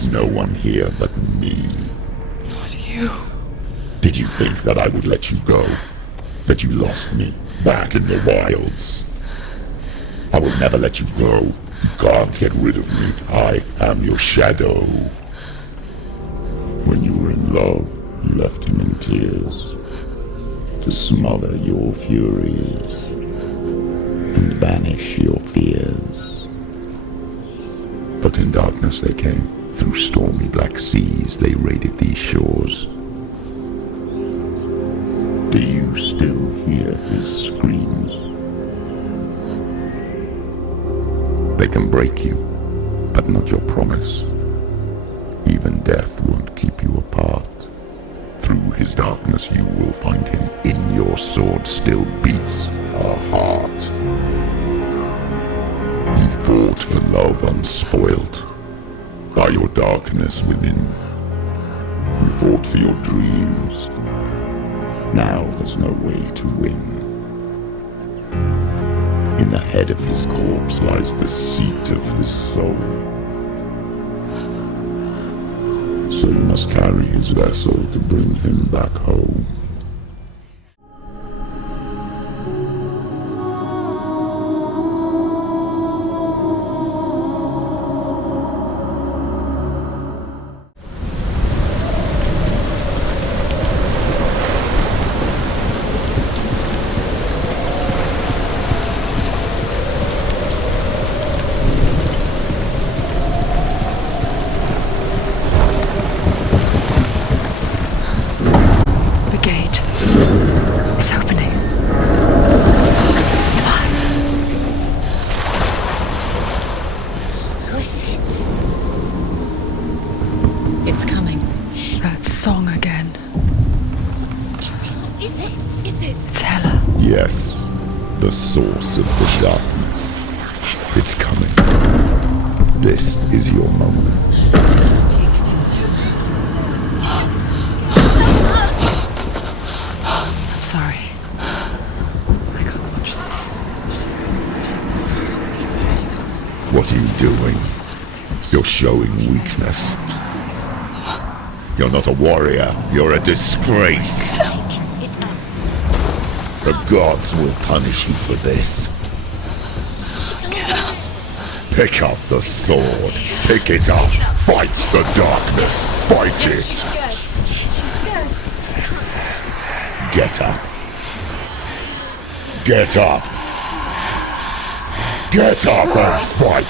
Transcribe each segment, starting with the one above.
is no one here but me. Not you. Did you think that I would let you go? That you lost me back in the wilds? I will never let you go. You can't get rid of me. I am your shadow. When you were in love, you left him in tears to smother your furies and banish your fears. But in darkness they came. Through stormy black seas they raided these shores. Do you still hear his screams? They can break you, but not your promise. Even death won't keep you apart. Through his darkness you will find him. In your sword still beats a heart. He fought for love unspoilt by your darkness within. You fought for your dreams. Now there's no way to win. In the head of his corpse lies the seat of his soul. So you must carry his vessel to bring him back home. Yes, the source of the darkness. It's coming. This is your moment. I'm sorry. I can't watch this. What are you doing? You're showing weakness. You're not a warrior. You're a disgrace. The gods will punish you for this. Get up. Pick up the sword. Pick it up. Fight the darkness. Fight it. Get up. Get up. Get up and fight.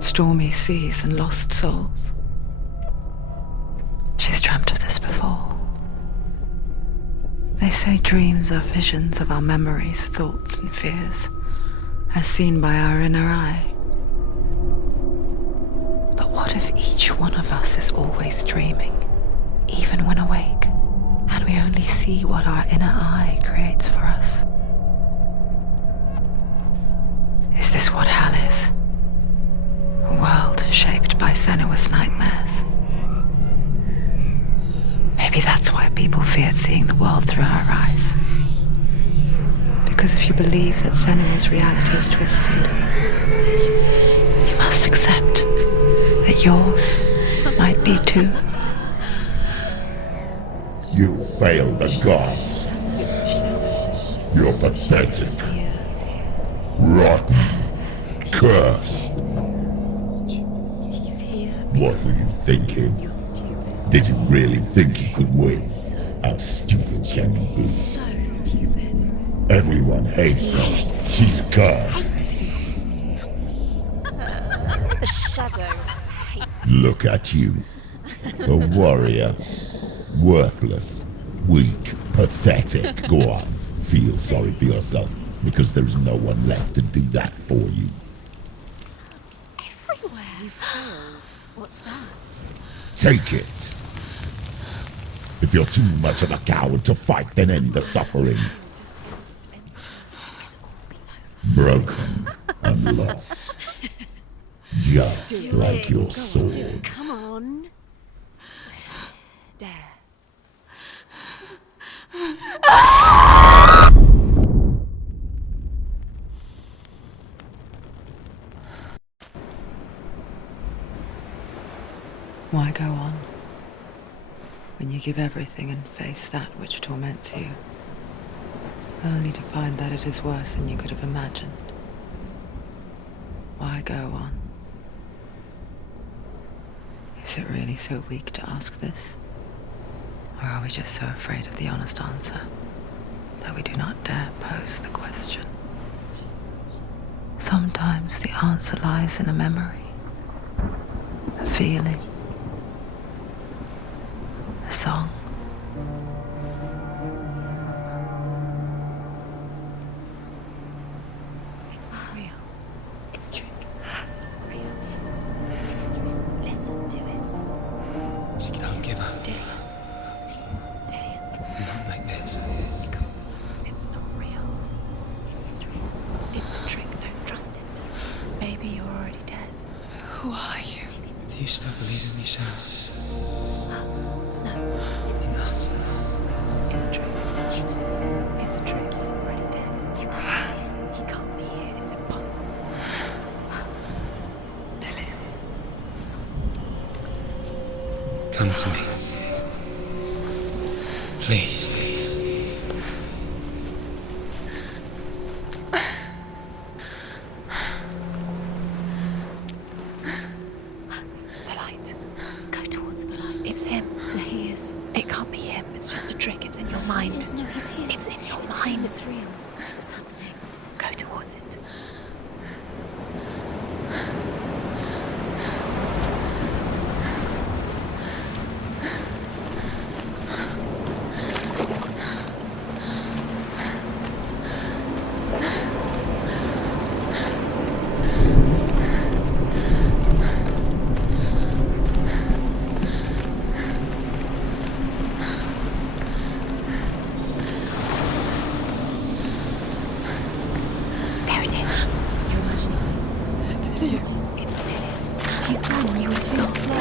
Stormy seas and lost souls. She's dreamt of this before. They say dreams are visions of our memories, thoughts and fears, as seen by our inner eye. But what if each one of us is always dreaming, even when awake, and we only see what our inner eye creates for us? Is this what hell is? A world shaped by Senua's nightmares. Maybe that's why people feared seeing the world through her eyes. Because if you believe that Senua's reality is twisted, you must accept that yours might be too. You failed the gods. You're pathetic. Rotten. Cursed. What were you thinking? Did you really think you could win? How stupid can you be? So stupid. Everyone hates her. She's cursed. The shadow hates. Look at you. A warrior. Worthless. Weak. Pathetic. Go on. Feel sorry for yourself, because there is no one left to do that for you. Everywhere. You failed. What's that? Take it. If you're too much of a coward to fight, then end the suffering. Broken and lost. just Do like it. your Go on, sword. do it. Come on. There. Why go on when you give everything and face that which torments you, only to find that it is worse than you could have imagined? Why go on? Is it really so weak to ask this? Or are we just so afraid of the honest answer that we do not dare pose the question? Sometimes the answer lies in a memory, a feeling, a song. It's not real. It's a trick. It's not real. It's real. Listen to it. Don't give up. Dillian, it's Not like this. It's not real. It is real. It's a trick. Don't trust it. Maybe you're already dead. Who are you? Maybe this Do you still believe in me, Senua? No, it's not. It's a trick. She knows this. It's a trick. He's already dead. You know he's here. He can't be here. It's impossible. Dillian. Come to me. Please. The light. Go towards the light. It's him. There he is. It can't be him. It's just a trick. It's in your mind. No, he's here. It's in your mind. It's real. It's happening. Go towards it. There it is. You're imagining this. It's Dillian. He's gone. You were too slow.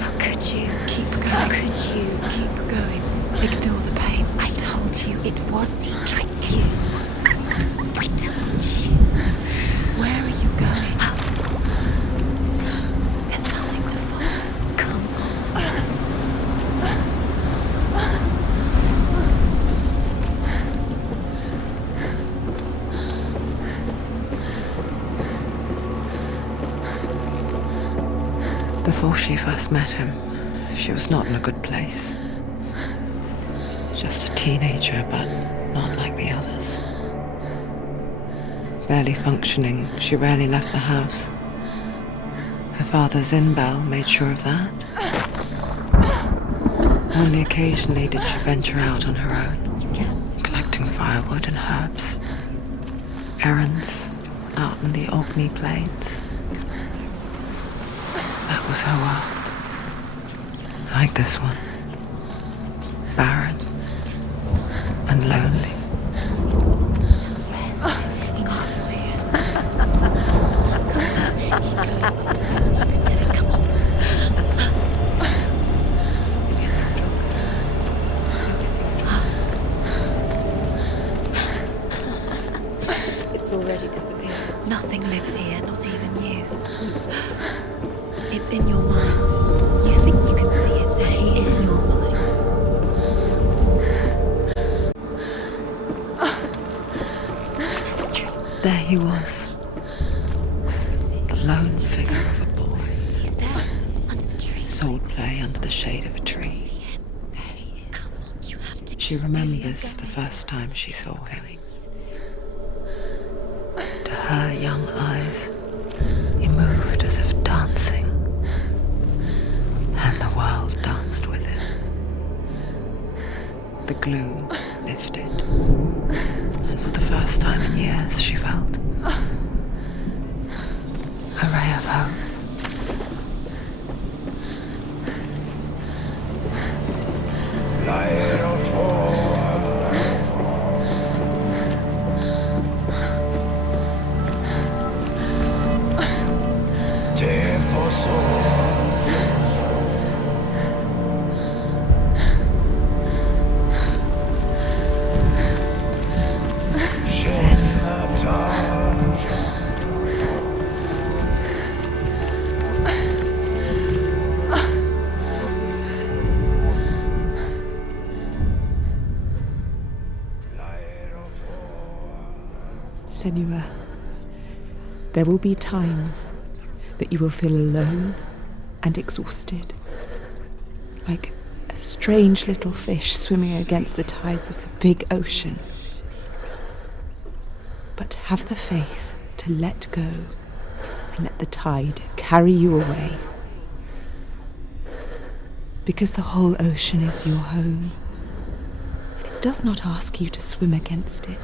How could you? Keep going. How could you? Keep going. Ignore the pain. I told you it was to trick you. I told you. Where are you going? See, there's nothing to follow. Come on. Before she first met him, she was not in a good place. Just a teenager, but not like the others. Barely functioning, she rarely left the house. Her father's in-bell made sure of that. Only occasionally did she venture out on her own, collecting firewood and herbs. Errands out in the Orkney Plains. That was her world. Like this one. Barren and lonely. He knows you're here. The steps you can take. Come on. It's already disappeared. Nothing lives here, not even you. It's in your mind. You think you can see it, but it's in your mind. There he was, the lone figure of a boy. He's there, under the tree. Sword play under the shade of a tree. See him. There he is. Come on, you have to. She remembers the first time she saw him. To her young eyes, he moved as if dancing, and the world danced with him. The gloom lifted, and for the first time in years she felt a ray of hope. Senua, there will be times that you will feel alone and exhausted, like a strange little fish swimming against the tides of the big ocean. But have the faith to let go and let the tide carry you away. Because the whole ocean is your home, and it does not ask you to swim against it.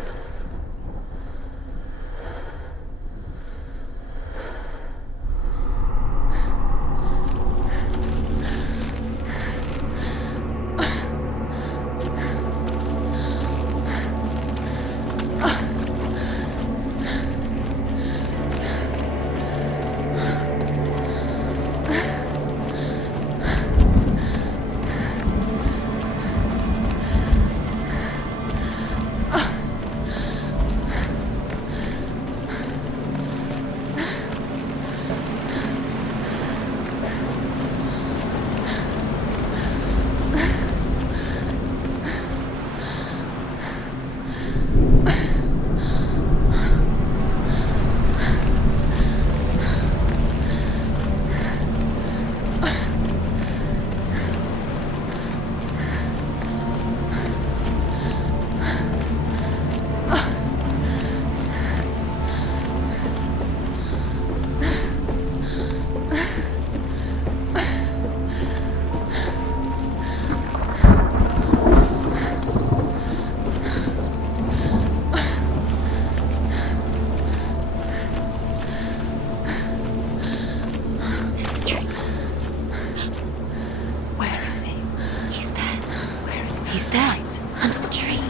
He's there, under the tree.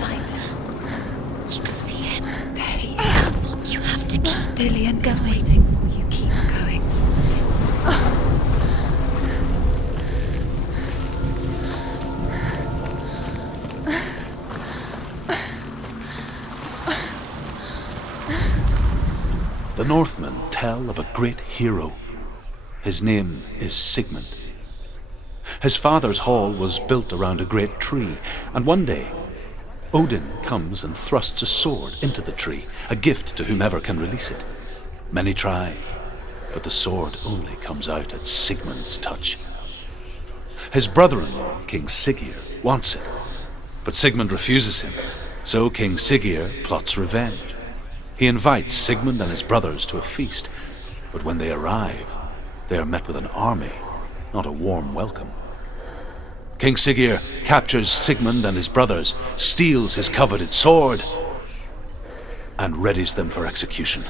You can see him. There he is. Come on, you have to keep Dillian going. is waiting for you. Keep going. The Northmen tell of a great hero. His name is Sigmund. His father's hall was built around a great tree, and one day Odin comes and thrusts a sword into the tree, a gift to whomever can release it. Many try, but the sword only comes out at Sigmund's touch. His brother-in-law, King Siggeir, wants it, but Sigmund refuses him, so King Siggeir plots revenge. He invites Sigmund and his brothers to a feast, but when they arrive, they are met with an army, not a warm welcome. King Siggeir captures Sigmund and his brothers, steals his coveted sword, and readies them for execution.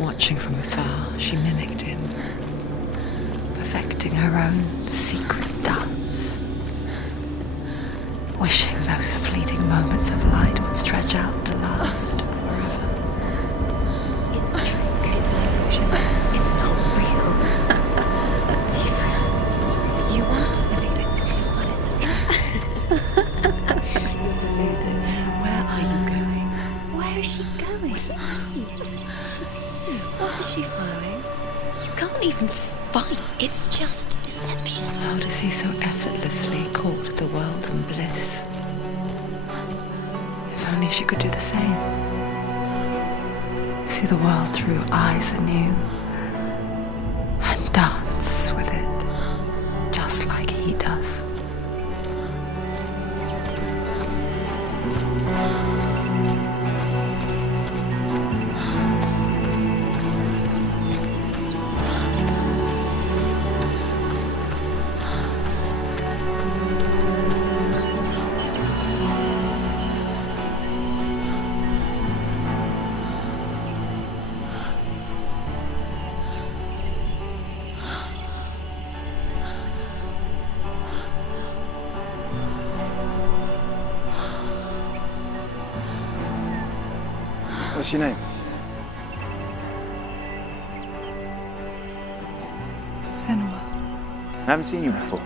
Watching from afar, she mimicked him, perfecting her own secret dance, wishing those fleeting moments of light would stretch out to last forever. It's a trick. It's an illusion. It's not real. Different. You want to believe it's real, but it's a trick. You're deluded. Where are you going? Where is she going? What is she following? You can't even fight. It's just deception. How does he so effortlessly court the world and bliss? If only she could do the same. See the world through eyes anew and dance with it, just like he does. What's your name? Senua. I haven't seen you before.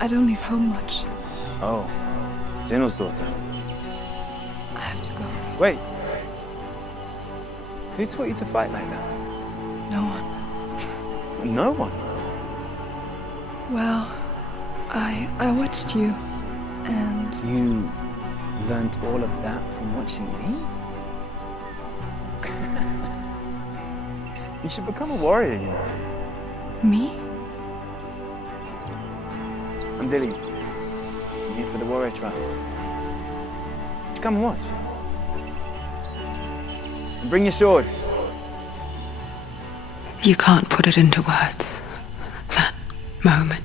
I don't leave home much. Oh, Zenua's daughter. I have to go. Wait. Who taught you to fight like that? No one. No one. Well, I watched you, and You learnt all of that from watching me? You should become a warrior, you know. me? I'm Dillian. I'm here for the warrior trials. Just come and watch. And bring your sword. You can't put it into words. That moment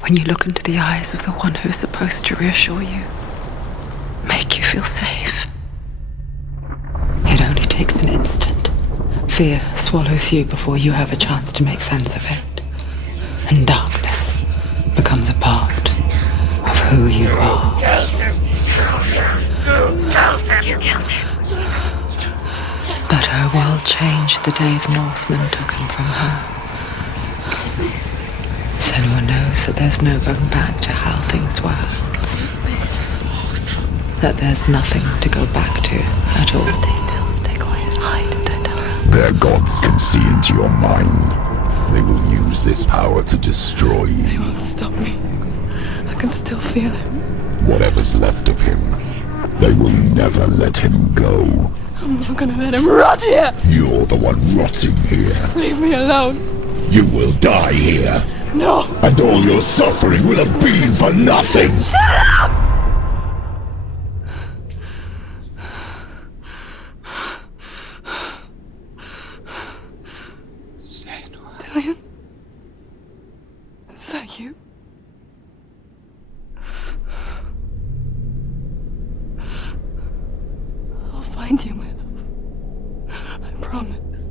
when you look into the eyes of the one who's supposed to reassure you, make you feel safe. It only takes an instant. Fear swallows you before you have a chance to make sense of it. And darkness becomes a part of who you are. You killed him. But her world changed the day the Northmen took him from her. Senua knows that there's no going back to how things were. That there's nothing to go back to at all. Stay still, stay quiet, hide, don't tell her. Their gods can see into your mind. They will use this power to destroy you. They won't stop me. I can still feel it. Whatever's left of him, they will never let him go. I'm not gonna let him rot here. You're the one rotting here. Leave me alone. You will die here. No. And all your suffering will have been for nothing. Dillian? Is that you? I'll find you, my love. I promise.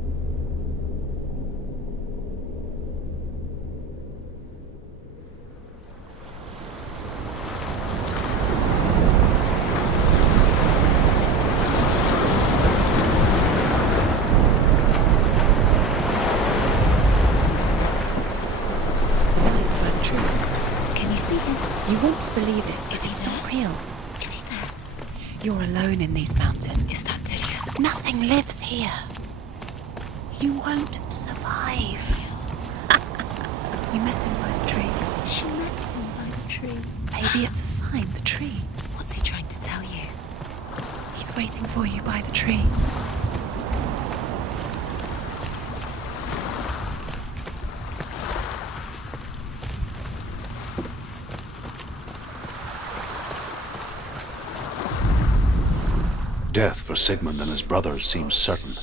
Can you see him? You want to believe it. Is he not real? Is he there? You're alone in these mountains. Is that Dillian? Nothing lives here. You won't survive. You met him by the tree. She met him by the tree. Maybe it's a sign, the tree. What's he trying to tell you? He's waiting for you by the tree. Death for Sigmund and his brothers seems certain.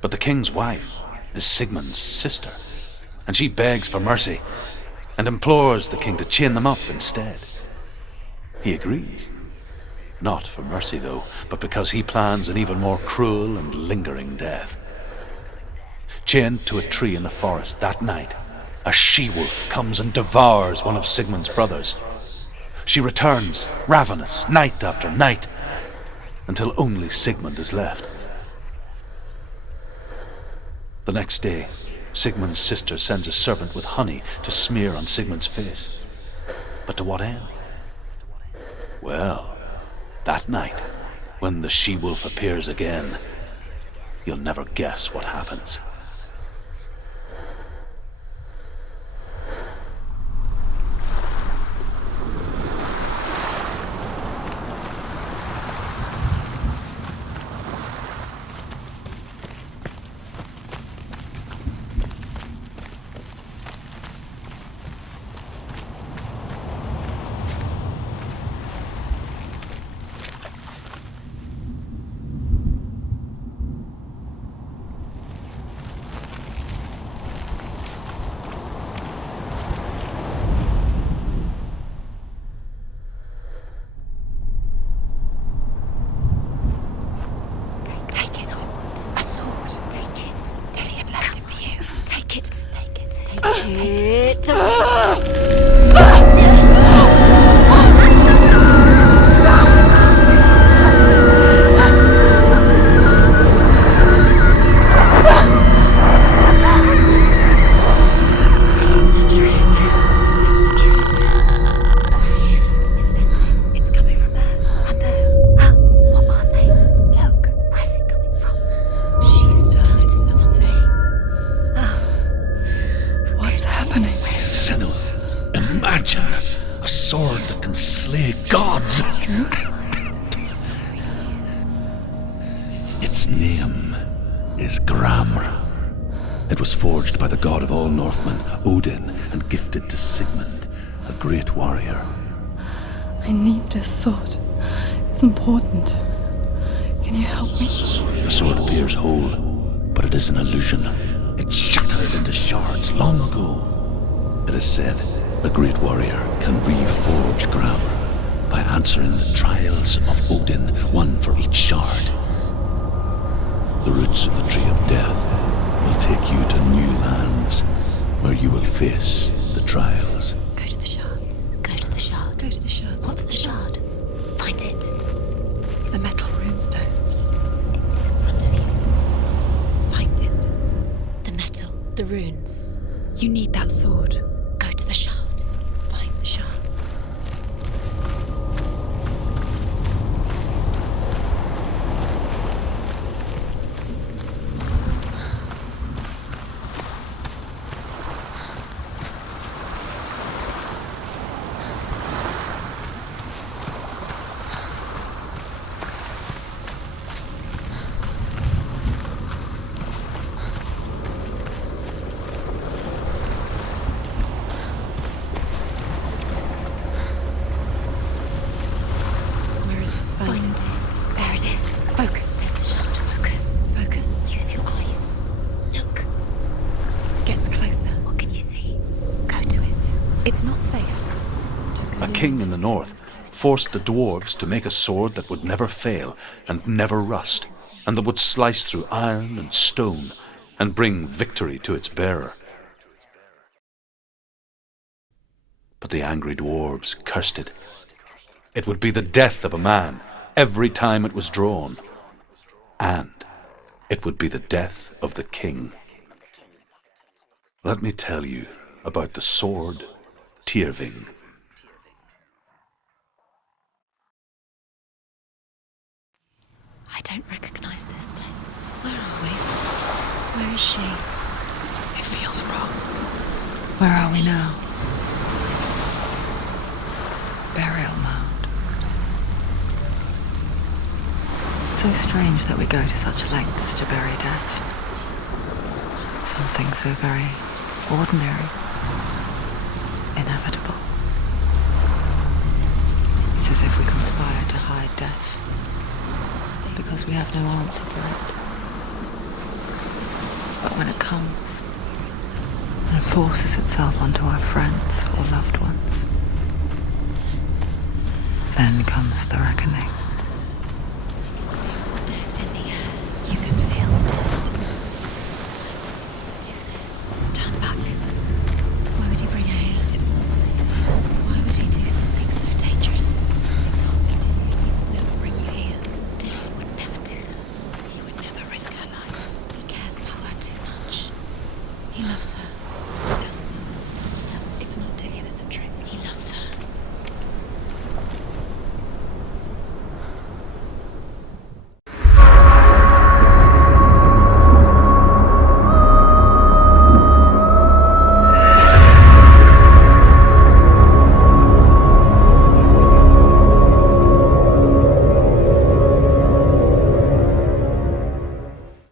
But the king's wife is Sigmund's sister, and she begs for mercy and implores the king to chain them up instead. He agrees. Not for mercy, though, but because he plans an even more cruel and lingering death. Chained to a tree in the forest that night, a she-wolf comes and devours one of Sigmund's brothers. She returns, ravenous, night after night, until only Sigmund is left. The next day, Sigmund's sister sends a servant with honey to smear on Sigmund's face. But to what end? Well, that night, when the she-wolf appears again, you'll never guess what happens. A sword that can slay gods. Its name is Gramr. It was forged by the god of all Northmen, Odin, and gifted to Sigmund, a great warrior. I need this sword. It's important. Can you help me? The sword appears whole, but it is an illusion. It shattered into shards long ago. It is said a great warrior can reforge Gramr by answering the trials of Odin, one for each shard. The roots of the Tree of Death will take you to new lands where you will face the trials. Go to the shards. Go to the shard. Go to the shards. What's the shard? Find it. It's the metal runestones. It's in front of you. Find it. The metal. The runes. You need that sword. Go to the shard. Find the shards. Find it. There it is. Focus. There's the shard. Focus. Focus. Use your eyes. Look. Get closer. What can you see? Go to it. It's not safe. A king in the north forced the dwarves to make a sword that would never fail and never rust, and that would slice through iron and stone and bring victory to its bearer. But the angry dwarves cursed it. It would be the death of a man every time it was drawn, and it would be the death of the king. Let me tell you about the sword Tyrving. I don't recognize this place. Where are we? Where is she? It feels wrong. Where are we now? Burial mound. So strange that we go to such lengths to bury death. Something so very ordinary, inevitable. It's as if we conspire to hide death, because we have no answer for it. But when it comes, and it forces itself onto our friends or loved ones, then comes the reckoning. loves her.